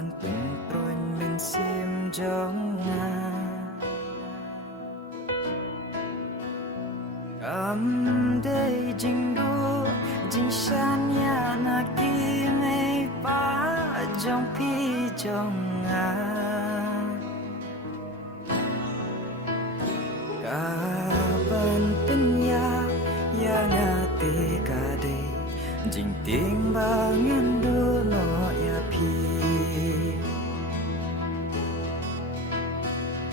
ban pin truin min sim jong nga day jing du jing shan ya na ki mei pa jong pi jong nga ka ban pin ya nga te ka de jing ting bangin du no ya pi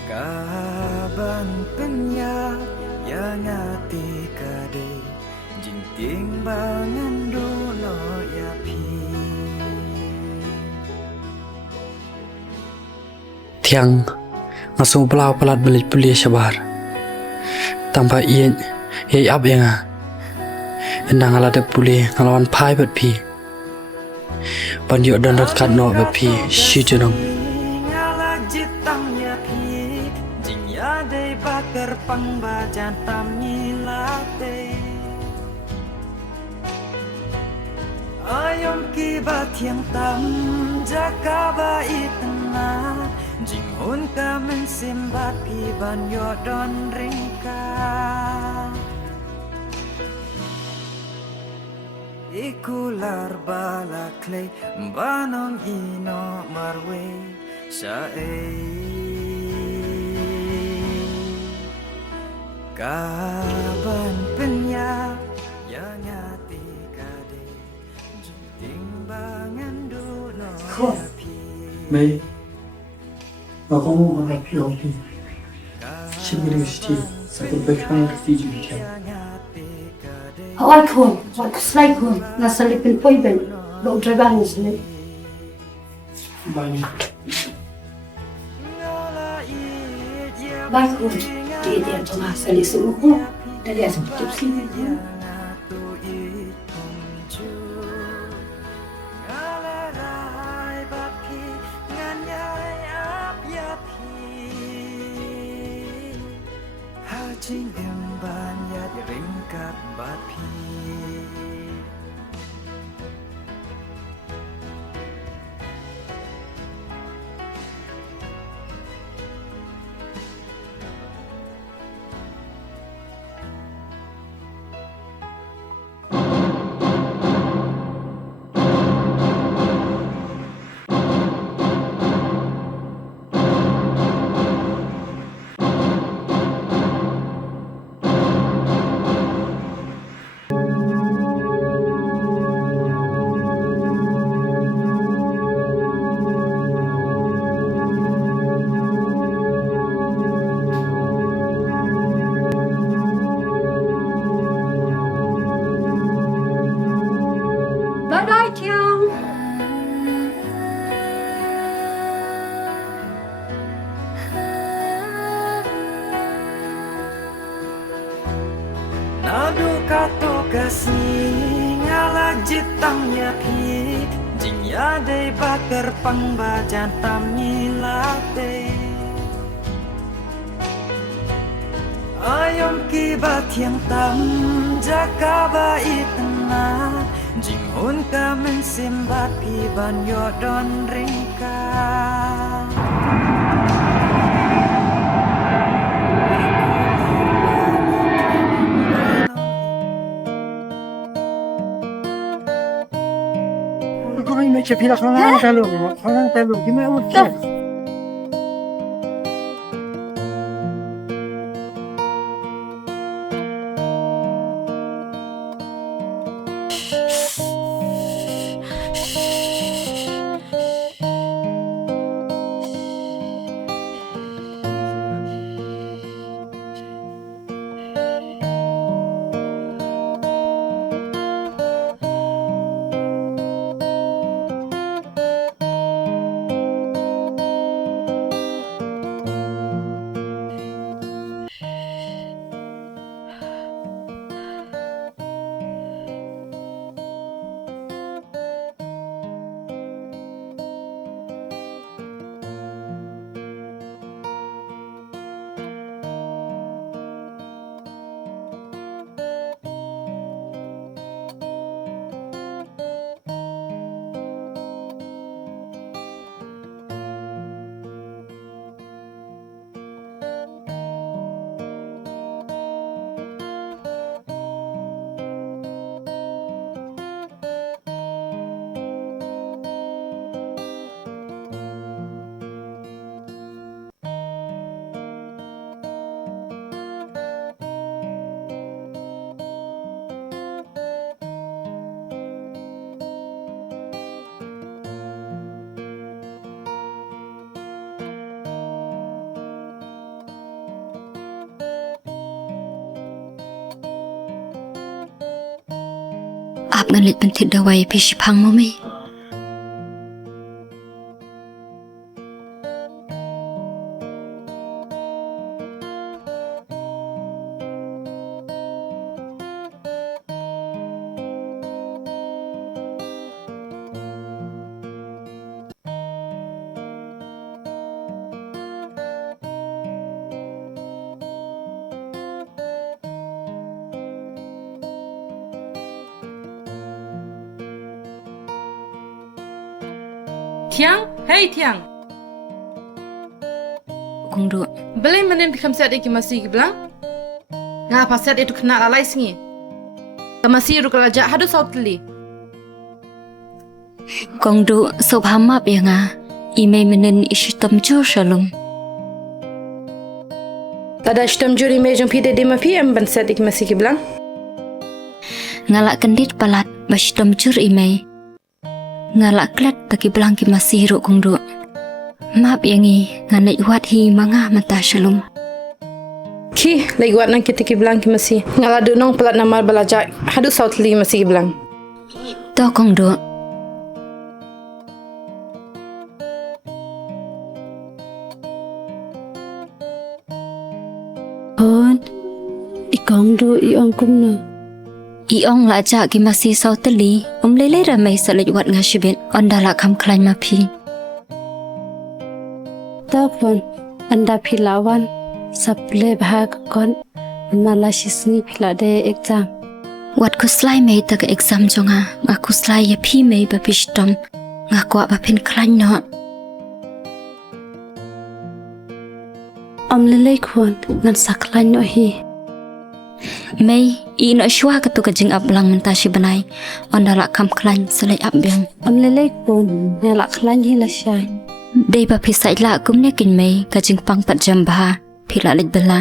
ka ban pin ya nga te ka de jing ting bangin du no ya pi thiang ngaso blau palat belit pulia sabar tanpa ïAI-AP nga endang ala de puli ngalawan pai bet pi ban yo dan rat kat no bet pi shi junong jing ya de bakar pang bajan tam nilate ayom ki bathiang tam jaka ba itna jing hun ka men simbat pi ban yo don ringka ikular bala clay banong ino marwe sa kaban penya yang ati kade timbangan duno api Mei mà có một học kỳ học thì sinh viên university sẽ có bài kháng refugee camp. Hawai khun, wat slide khun, na salipin poi ben, lo driver ni sini. Bani. Bai khun, dia tengah sali suruh, dari asal tutup sini. Jing ban ya ringkat bat pi Nadu kato kasi ngala jitang ya pi jing ya de bakar pang bajan tam nilate ayom ki bathiang tam jaka ba itna jing hun ka men simbat pi ban yo don ringka Kau ini cepila orang telu, gimana macam? áp ngân lịch bên thịt đầu quay phía phăng mô mê Thiang, hey Thiang. Kung do Beli menin pikam set iki masih giblang. Ngapa set itu kena lalai singi? Masih ru kalau jak hadu saut li. Kung do sob hamap ya nga ime menen isu tamjur shalom Tada stem juri me jom pide dima pi em ban set iki masih giblang. ngalak kendit palat bas tamjur ime ngalak klat taki belang ki masih ru kung do map yangi nganai wat hi manga mata shalom Ki, lagi wat nang kita giblang ki masih. Ngaladu nong pelat namar balajak hadu saut li masih giblang. to kung do Hon, ikong do iong kumno. iong la ja ki masih saut li lele ramai salaj wat ngasibet ondala kam klan mapi Tapon, anda pilawan, saple bahag kon, malasisni pilade exam. wat ku slai mei ta ka exam jonga aku slai ya phi mei ba pistom ngakwa ba pin klan no Lele kon, ngan saklan no hi. mei I no shwa ka tu ka jing ablang mentashi banai ondala kam klan salai abbyang Lele kon, ngelak klan hi la syai. dei ba phi sai la kum ne kin mei ka jing pang pat jamba phila lik bela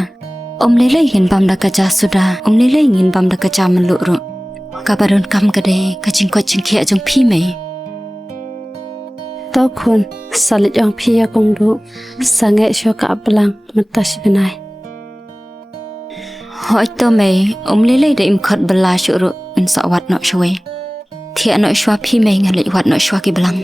lele ngin bam da ka ja suda lele ngin bam da ka ja man lu ro ka baron kam ka de ka jing ko jing khia jong phi mei To kon, salit yang pia kong do, sange syo ka ablang matash benai. hỏi to mei lele de im khat bela shu ro in sa wat no shwe thia no shwa phi mei ngali wat no shwa ki blang